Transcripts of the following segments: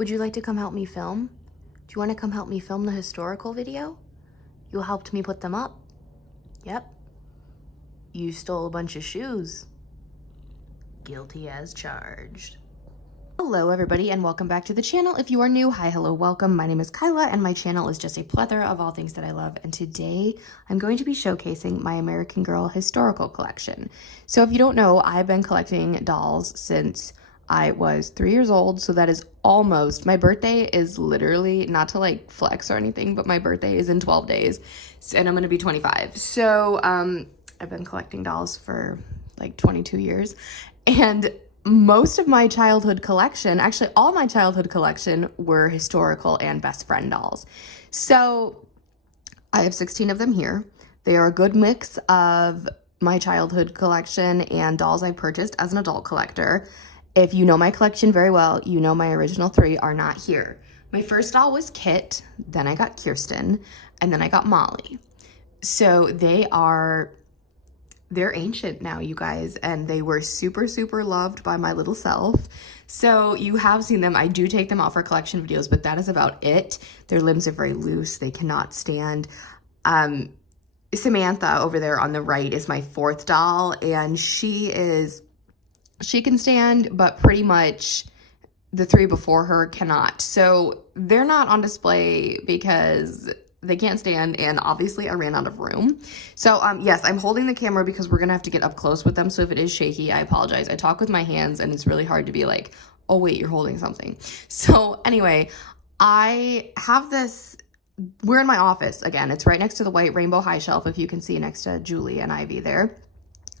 Would you like to come help me film? Do you want to come help me film the historical video? You helped me put them up. Yep. You stole a bunch of shoes. Guilty as charged. Hello everybody and welcome back to the channel. If you are new, hi, hello, welcome. My name is Kyla and my channel is just a plethora of all things that I love. And today I'm going to be showcasing my American Girl historical collection. So if you don't know, I've been collecting dolls since I was 3 years old. So that is almost, my birthday is literally, not to like flex or anything, but my birthday is in 12 days and I'm going to be 25. So I've been collecting dolls for like 22 years. And most of my childhood collection, actually all my childhood collection, were historical and best friend dolls. So I have 16 of them here. They are a good mix of my childhood collection and dolls I purchased as an adult collector. If you know my collection very well, you know my original 3 are not here. My first doll was Kit, then I got Kirsten, and then I got Molly. So they're ancient now, you guys, and they were super, super loved by my little self. So you have seen them. I do take them out for collection videos, but that is about it. Their limbs are very loose. They cannot stand. Samantha over there on the right is my 4th doll, and she can stand, but pretty much the 3 before her cannot. So they're not on display because they can't stand, and obviously I ran out of room. So yes, I'm holding the camera because we're gonna have to get up close with them. So if it is shaky, I apologize. I talk with my hands and it's really hard to be like, oh wait, you're holding something. So anyway, I have this, we're in my office again. It's right next to the white rainbow high shelf, if you can see, next to Julie and Ivy there.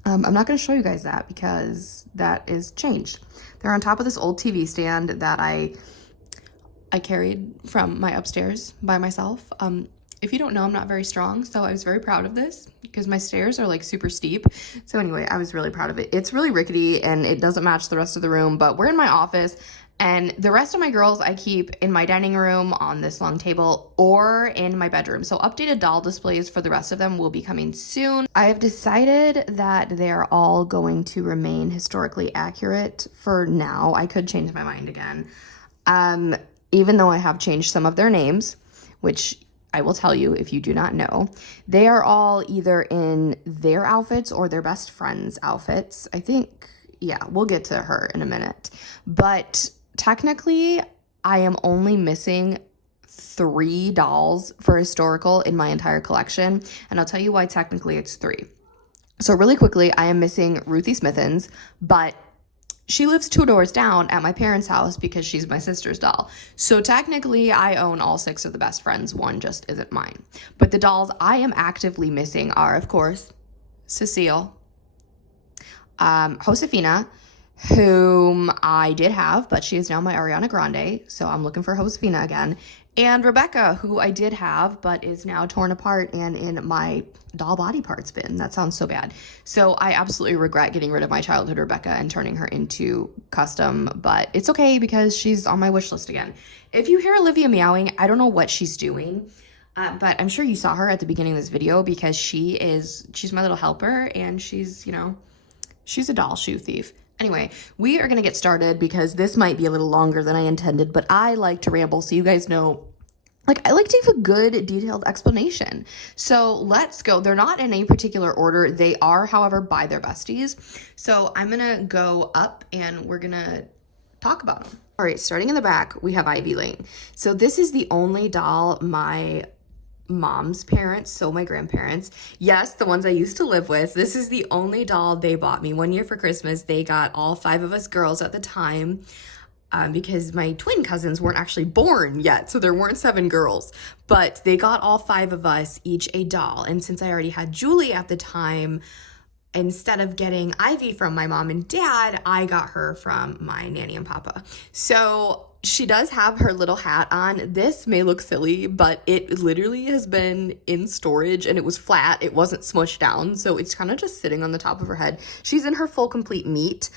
I'm not going to show you guys that because that is changed. They're on top of this old TV stand that I carried from my upstairs by myself. If you don't know, I'm not very strong, so I was very proud of this because my stairs are like super steep. So anyway, I was really proud of it. It's really rickety and it doesn't match the rest of the room, but we're in my office. And the rest of my girls I keep in my dining room on this long table or in my bedroom. So updated doll displays for the rest of them will be coming soon. I have decided that they're all going to remain historically accurate for now. I could change my mind again. Even though I have changed some of their names, which I will tell you if you do not know. They are all either in their outfits or their best friend's outfits. I think, yeah, we'll get to her in a minute. But technically, I am only missing 3 dolls for historical in my entire collection. And I'll tell you why technically it's 3. So really quickly, I am missing Ruthie Smithens, but she lives 2 doors down at my parents' house because she's my sister's doll. So technically, I own all 6 of the best friends. 1 just isn't mine. But the dolls I am actively missing are, of course, Cecile, Josefina, whom I did have, but she is now my Ariana Grande. So I'm looking for Josefina again. And Rebecca, who I did have, but is now torn apart and in my doll body parts bin. That sounds so bad. So I absolutely regret getting rid of my childhood Rebecca and turning her into custom, but it's okay because she's on my wish list again. If you hear Olivia meowing, I don't know what she's doing, but I'm sure you saw her at the beginning of this video because she's my little helper and she's, you know, she's a doll shoe thief. Anyway, we are going to get started because this might be a little longer than I intended, but I like to ramble so you guys know, like, I like to give a good detailed explanation. So let's go. They're not in any particular order. They are, however, by their besties. So I'm going to go up and we're going to talk about them. All right, starting in the back, we have Ivy Lane. So this is the only doll my mom's parents, so my grandparents, yes, the ones I used to live with, this is the only doll they bought me. One year for Christmas, they got all 5 of us girls at the time because my twin cousins weren't actually born yet, so there weren't 7 girls, but they got all 5 of us each a doll. And since I already had Julie at the time, instead of getting Ivy from my mom and dad, I got her from my nanny and papa. So she does have her little hat on. This may look silly, but it literally has been in storage and it was flat. It wasn't smushed down. So it's kind of just sitting on the top of her head. She's in her full complete meat.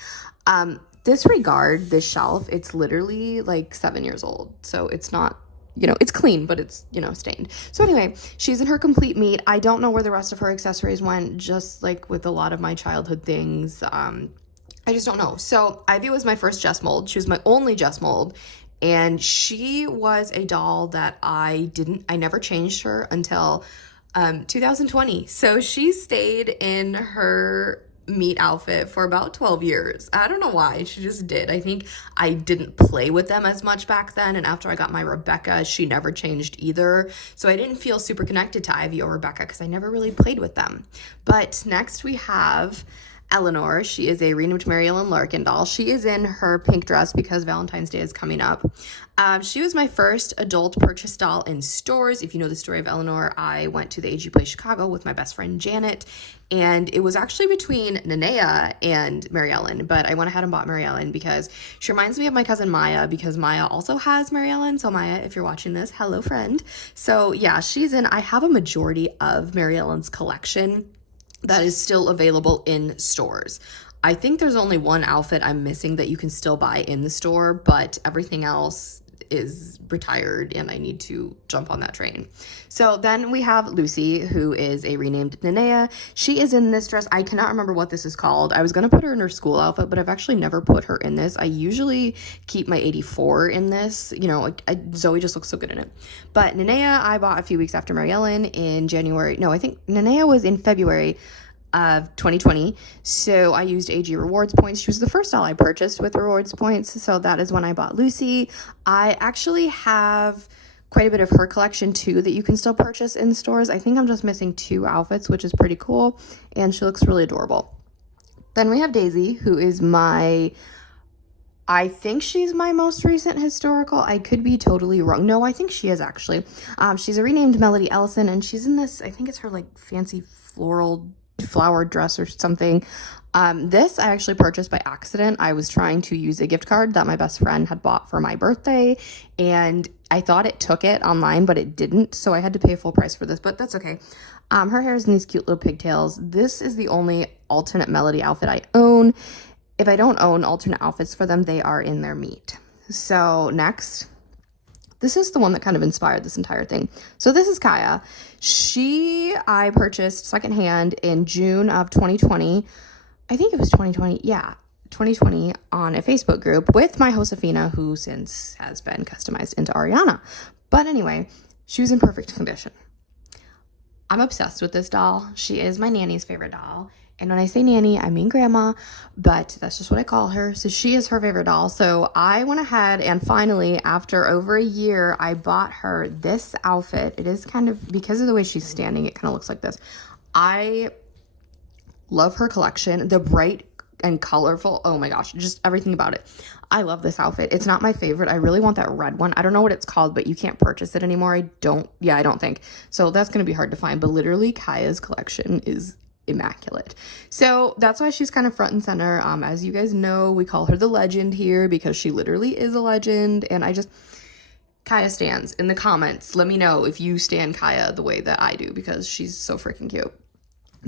Disregard this shelf. It's literally like 7 years old. So it's not, you know, it's clean, but it's, you know, stained. So anyway, she's in her complete meat. I don't know where the rest of her accessories went, just like with a lot of my childhood things. I just don't know. So Ivy was my first Jess mold. She was my only Jess mold. And she was a doll that I never changed her until 2020. So she stayed in her meat outfit for about 12 years. I don't know why, she just did. I think I didn't play with them as much back then, and after I got my Rebecca, she never changed either. So I didn't feel super connected to Ivy or Rebecca because I never really played with them. But next we have Eleanor. She is a renamed Mary Ellen Larkin doll. She is in her pink dress because Valentine's Day is coming up. She was my first adult purchase doll in stores. If you know the story of Eleanor, I went to the AG Place Chicago with my best friend Janet, and it was actually between Nenea and Mary Ellen, but I went ahead and bought Mary Ellen because she reminds me of my cousin Maya, because Maya also has Mary Ellen. So Maya, if you're watching this, hello friend. So yeah, she's in. I have a majority of Mary Ellen's collection that is still available in stores. I think there's only one outfit I'm missing that you can still buy in the store, but everything else is retired and I need to jump on that train. So then we have Lucy, who is a renamed Nenea. She is in this dress. I cannot remember what this is called. I was going to put her in her school outfit, but I've actually never put her in this. I usually keep my 84 in this. You know, Zoe just looks so good in it. But Nenea, I bought a few weeks after Mary Ellen in January. No, I think Nenea was in February of 2020. So I used AG rewards points. She was the first doll I purchased with rewards points. So that is when I bought Lucy. I actually have quite a bit of her collection too that you can still purchase in stores. I think I'm just missing 2 outfits, which is pretty cool. And she looks really adorable. Then we have Daisy, who is I think she's my most recent historical. I could be totally wrong. No, I think she is actually. She's a renamed Melody Ellison, and she's in this, I think it's her like fancy flower dress or something. This I actually purchased by accident. I was trying to use a gift card that my best friend had bought for my birthday, and I thought it took it online, but it didn't, so I had to pay full price for this, but that's okay. Her hair is in these cute little pigtails. This is the only alternate Melody outfit I own. If I don't own alternate outfits for them, they are in their meat. So next, this is the one that kind of inspired this entire thing. So this is Kaya. I purchased secondhand in June of 2020. I think it was 2020. Yeah, 2020 on a Facebook group with my Josefina, who since has been customized into Ariana. But anyway, she was in perfect condition. I'm obsessed with this doll. She is my nanny's favorite doll. And when I say nanny, I mean grandma, but that's just what I call her. So she is her favorite doll. So I went ahead and finally, after over a year, I bought her this outfit. It is kind of, because of the way she's standing, it kind of looks like this. I love her collection. The bright and colorful, oh my gosh, just everything about it. I love this outfit. It's not my favorite. I really want that red one. I don't know what it's called, but you can't purchase it anymore. I don't think. So that's going to be hard to find. But literally, Kaya's collection is immaculate. So that's why she's kind of front and center. As you guys know, we call her the legend here because she literally is a legend. And Kaya stands. In the comments, let me know if you stand Kaya the way that I do, because she's so freaking cute.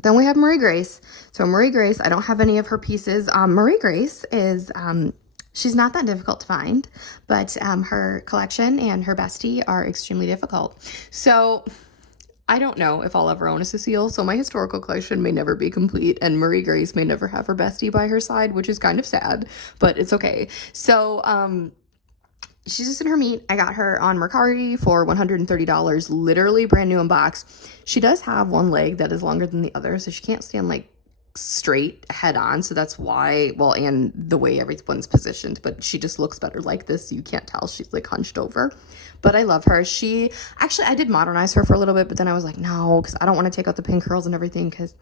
Then we have Marie Grace. So Marie Grace, I don't have any of her pieces. Marie Grace is, she's not that difficult to find, but her collection and her bestie are extremely difficult. So I don't know if I'll ever own a Cecile, so my historical collection may never be complete, and Marie Grace may never have her bestie by her side, which is kind of sad, but it's okay. So, she's just in her meat. I got her on Mercari for $130, literally brand new in box. She does have one leg that is longer than the other, so she can't stand like straight head on, so that's why, well, and the way everyone's positioned, but she just looks better like this, so you can't tell she's like hunched over. But I love her. I did modernize her for a little bit, but then I was like, no, because I don't want to take out the pin curls and everything, because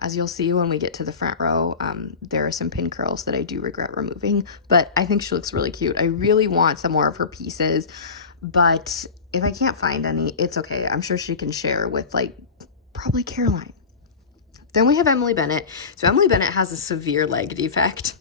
as you'll see when we get to the front row, there are some pin curls that I do regret removing, but I think she looks really cute. I really want some more of her pieces, but if I can't find any, it's okay. I'm sure she can share with like probably Caroline. Then we have Emily Bennett. So Emily Bennett has a severe leg defect.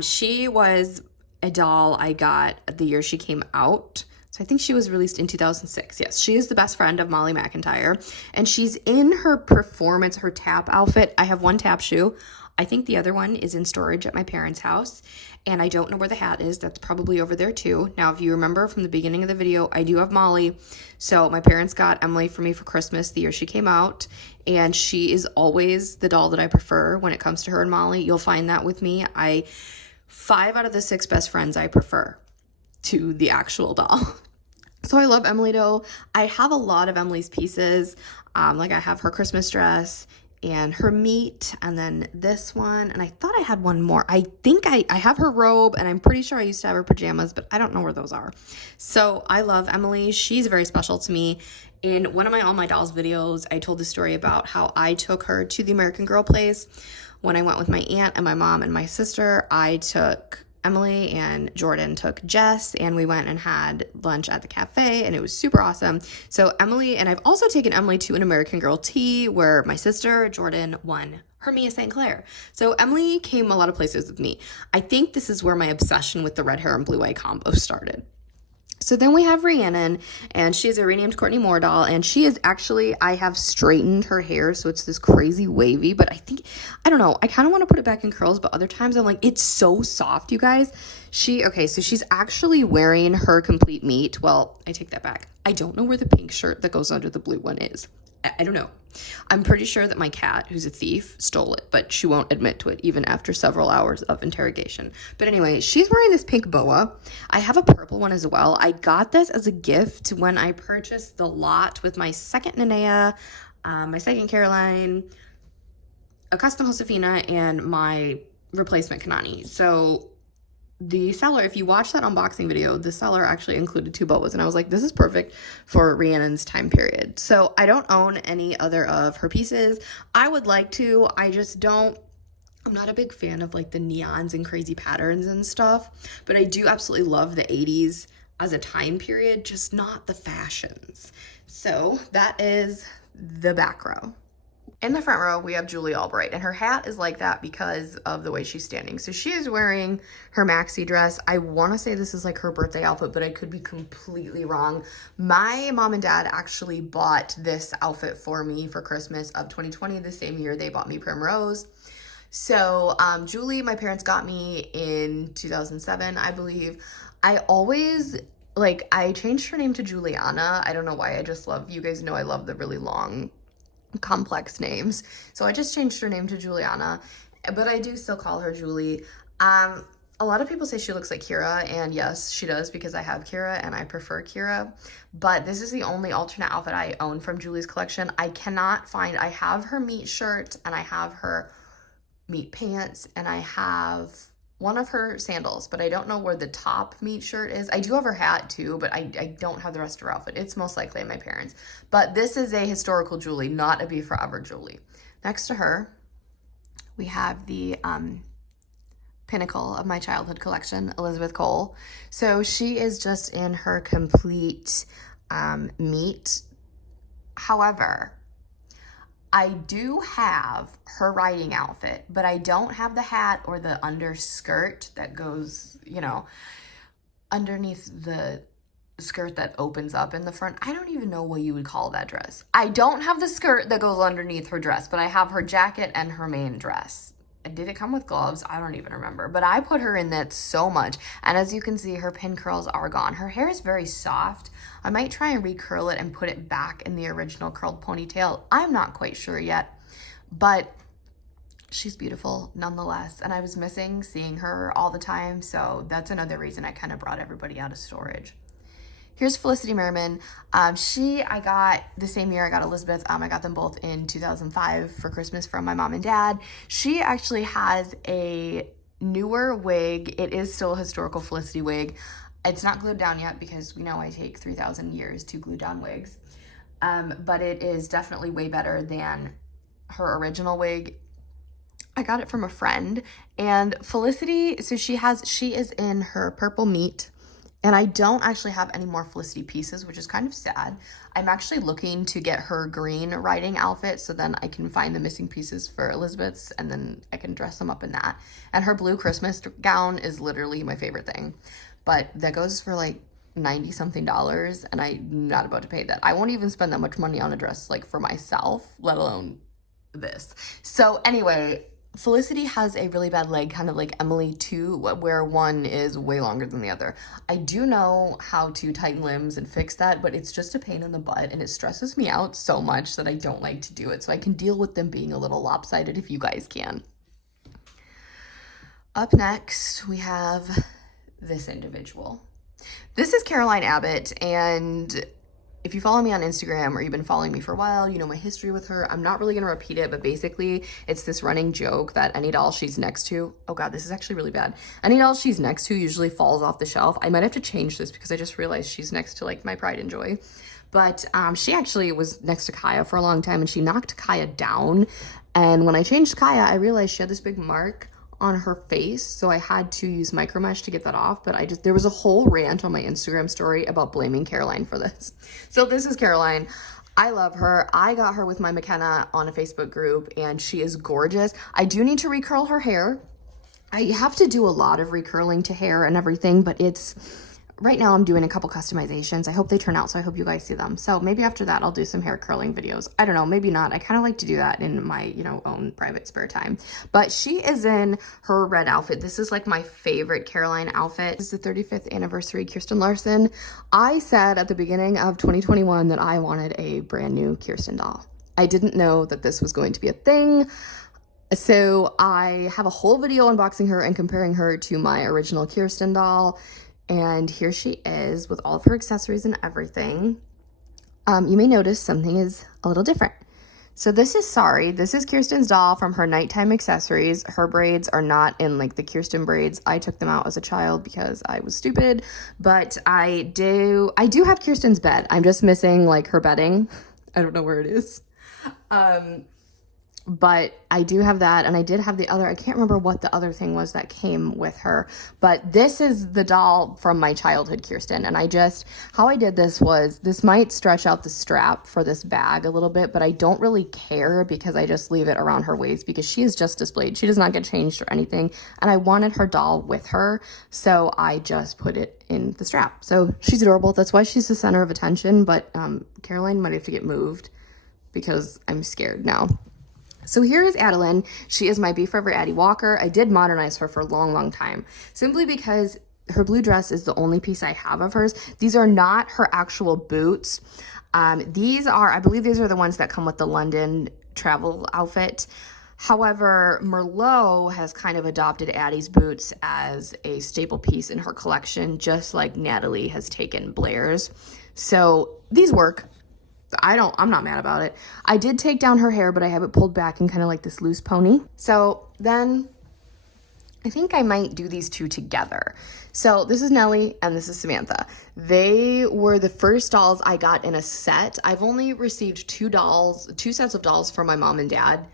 She was a doll I got the year she came out. So I think she was released in 2006. Yes, she is the best friend of Molly McIntyre. And she's in her performance, her tap outfit. I have one tap shoe. I think the other one is in storage at my parents' house. And I don't know where the hat is. That's probably over there too. Now, if you remember from the beginning of the video, I do have Molly. So my parents got Emily for me for Christmas the year she came out. And she is always the doll that I prefer when it comes to her and Molly. You'll find that with me. 5 out of the 6 best friends I prefer. to the actual doll. So I love Emily doll. I have a lot of Emily's pieces. Like I have her Christmas dress and her meat, and then this one, and I thought I had one more. I think I have her robe, and I'm pretty sure I used to have her pajamas, but I don't know where those are. So I love Emily. She's very special to me. In one of my All My Dolls videos, I told the story about how I took her to the American Girl place. When I went with my aunt and my mom and my sister, I took Emily, and Jordan took Jess, and we went and had lunch at the cafe, and it was super awesome. So Emily, and I've also taken Emily to an American Girl tea where my sister Jordan won her Mia St. Clair. So Emily came a lot of places with me. I think this is where my obsession with the red hair and blue eye combo started. So then we have Rhiannon, and she is a renamed Courtney Moore doll, and she is actually, I have straightened her hair, so it's this crazy wavy, but I don't know, I kind of want to put it back in curls, but other times I'm like, it's so soft, you guys. Okay, so she's actually wearing her complete meat. Well, I take that back. I don't know where the pink shirt that goes under the blue one is. I don't know. I'm pretty sure that my cat, who's a thief, stole it, but she won't admit to it even after several hours of interrogation. But anyway, she's wearing this pink boa. I have a purple one as well. I got this as a gift when I purchased the lot with my second Nenea, my second Caroline, a custom Josefina, and my replacement Kanani. So the seller, if you watch that unboxing video, the seller actually included 2 boas, and I was like, this is perfect for Rhiannon's time period. So I don't own any other of her pieces. I would like to, I just don't. I'm not a big fan of like the neons and crazy patterns and stuff, but I do absolutely love the 80s as a time period, just not the fashions. So that is the back row. In the front row, we have Julie Albright, and her hat is like that because of the way she's standing. So she is wearing her maxi dress. I want to say this is like her birthday outfit, but I could be completely wrong. My mom and dad actually bought this outfit for me for Christmas of 2020, the same year they bought me Primrose. So Julie, my parents got me in 2007, I believe. I always, like, I changed her name to Juliana. I don't know why. I just love, you guys know I love the really long complex names, so I just changed her name to Juliana, but I do still call her Julie. A lot of people say she looks like Kira, and yes, she does, because I have Kira and I prefer Kira, but this is the only alternate outfit I own from Julie's collection. I cannot find, I have her meat shirt, and I have her meat pants, and I have one of her sandals, but I don't know where the top meat shirt is. I do have her hat too, but I don't have the rest of her outfit. It's most likely my parents. But this is a historical Julie, not a Be Forever Julie. Next to her, we have the pinnacle of my childhood collection, Elizabeth Cole. So she is just in her complete meat. However, I do have her riding outfit, but I don't have the hat or the underskirt that goes, you know, underneath the skirt that opens up in the front. I don't even know what you would call that dress. I don't have the skirt that goes underneath her dress, but I have her jacket and her main dress. Did it come with gloves? I don't even remember, but I put her in that so much. And as you can see, her pin curls are gone. Her hair is very soft. I might try and recurl it and put it back in the original curled ponytail. I'm not quite sure yet, but she's beautiful nonetheless. And I was missing seeing her all the time, so that's another reason I kind of brought everybody out of storage. Here's Felicity Merriman. I got the same year I got Elizabeth. I got them both in 2005 for Christmas from my mom and dad. She actually has a newer wig. It is still a historical Felicity wig. It's not glued down yet because we know I take 3,000 years to glue down wigs. But it is definitely way better than her original wig. I got it from a friend. And Felicity, so she is in her purple meat. And I don't actually have any more Felicity pieces, which is kind of sad. I'm actually looking to get her green riding outfit so then I can find the missing pieces for Elizabeth's, and then I can dress them up in that. And her blue Christmas gown is literally my favorite thing. But that goes for like $90 something, and I'm not about to pay that. I won't even spend that much money on a dress like for myself, let alone this. So anyway, Felicity has a really bad leg, kind of like Emily too, where one is way longer than the other. I do know how to tighten limbs and fix that, but it's just a pain in the butt, and it stresses me out so much that I don't like to do it. So I can deal with them being a little lopsided if you guys can. Up next, we have this individual. This is Caroline Abbott, and if you follow me on Instagram or you've been following me for a while, you know my history with her. I'm not really going to repeat it, but basically it's this running joke that any doll she's next to, oh God, this is actually really bad. Any doll she's next to usually falls off the shelf. I might have to change this because I just realized she's next to like my pride and joy. But she actually was next to Kaya for a long time, and she knocked Kaya down. And when I changed Kaya, I realized she had this big mark on her face, so I had to use micro mesh to get that off. But there was a whole rant on my Instagram story about blaming Caroline for this. So this is Caroline. I love her. I got her with my McKenna on a Facebook group, and she is gorgeous. I do need to recurl her hair. I have to do a lot of recurling to hair and everything, but right now I'm doing a couple customizations. I hope they turn out, so I hope you guys see them. So maybe after that, I'll do some hair curling videos. I don't know, maybe not. I kind of like to do that in my, own private spare time. But she is in her red outfit. This is like my favorite Caroline outfit. This is the 35th anniversary Kirsten Larson. I said at the beginning of 2021 that I wanted a brand new Kirsten doll. I didn't know that this was going to be a thing. So I have a whole video unboxing her and comparing her to my original Kirsten doll. And here she is with all of her accessories and everything. You may notice something is a little different. So this is Kirsten's doll from her nighttime accessories. Her braids are not in like the Kirsten braids. I took them out as a child because I was stupid, but I do have Kirsten's bed. I'm just missing like her bedding. I don't know where it is. But I do have that, and I did have the other, I can't remember what the other thing was that came with her, but this is the doll from my childhood Kirsten, and how I did this was, this might stretch out the strap for this bag a little bit, but I don't really care because I just leave it around her waist because she is just displayed. She does not get changed or anything, and I wanted her doll with her, so I just put it in the strap. So she's adorable. That's why she's the center of attention, but Caroline might have to get moved because I'm scared now. So here is Adeline. She is my Be Forever Addie Walker. I did modernize her for a long, long time, simply because her blue dress is the only piece I have of hers. These are not her actual boots. I believe these are the ones that come with the London travel outfit. However, Merlot has kind of adopted Addie's boots as a staple piece in her collection, just like Natalie has taken Blair's. So these work. I'm not mad about it. I did take down her hair, but I have it pulled back in kind of like this loose pony. So then I think I might do these two together. So this is Nellie and this is Samantha. They were the first dolls I got in a set. I've only received two sets of dolls from my mom and dad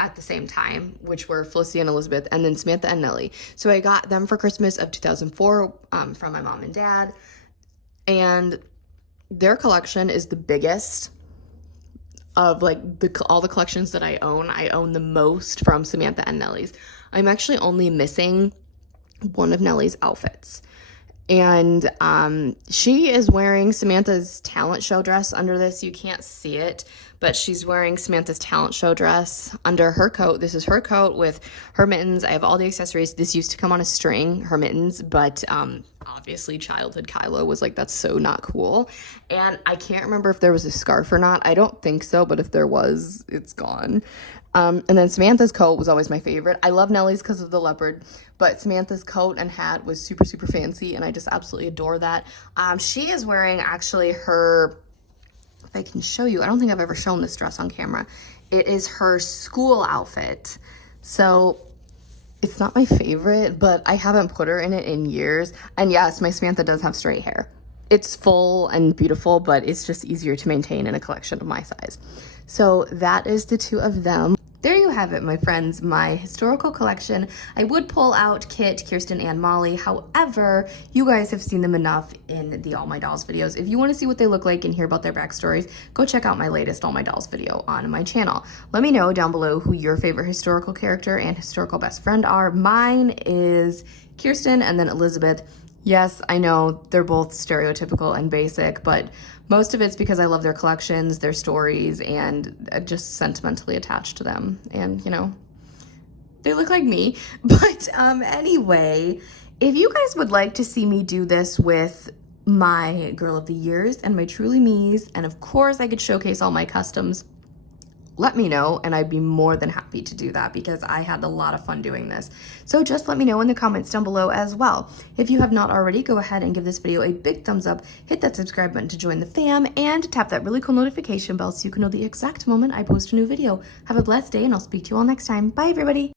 at the same time, which were Felicity and Elizabeth, and then Samantha and Nellie. So I got them for Christmas of 2004 from my mom and dad. And their collection is the biggest of like all the collections that I own. I own the most from Samantha and Nellie's. I'm actually only missing one of Nellie's outfits. And she is wearing Samantha's talent show dress under this. You can't see it, but she's wearing Samantha's talent show dress under her coat. This is her coat with her mittens. I have all the accessories. This used to come on a string, her mittens, but obviously childhood Kylo was like, that's so not cool. And I can't remember if there was a scarf or not. I don't think so, but if there was, it's gone. And then Samantha's coat was always my favorite. I love Nellie's because of the leopard, but Samantha's coat and hat was super, super fancy, and I just absolutely adore that. She is wearing actually her, if I can show you, I don't think I've ever shown this dress on camera. It is her school outfit. So it's not my favorite, but I haven't put her in it in years. And yes, my Samantha does have straight hair. It's full and beautiful, but it's just easier to maintain in a collection of my size. So that is the two of them. There you have it, my friends, my historical collection. I would pull out Kit, Kirsten, and Molly. However, you guys have seen them enough in the All My Dolls videos. If you want to see what they look like and hear about their backstories, go check out my latest All My Dolls video on my channel. Let me know down below who your favorite historical character and historical best friend are. Mine is Kirsten and then Elizabeth. Yes, I know they're both stereotypical and basic, but most of it's because I love their collections, their stories, and just sentimentally attached to them. And, they look like me. But anyway, if you guys would like to see me do this with my Girl of the Years and my Truly Me's, and of course I could showcase all my customs, let me know, and I'd be more than happy to do that because I had a lot of fun doing this. So just let me know in the comments down below as well. If you have not already, go ahead and give this video a big thumbs up, hit that subscribe button to join the fam, and tap that really cool notification bell so you can know the exact moment I post a new video. Have a blessed day, and I'll speak to you all next time. Bye, everybody.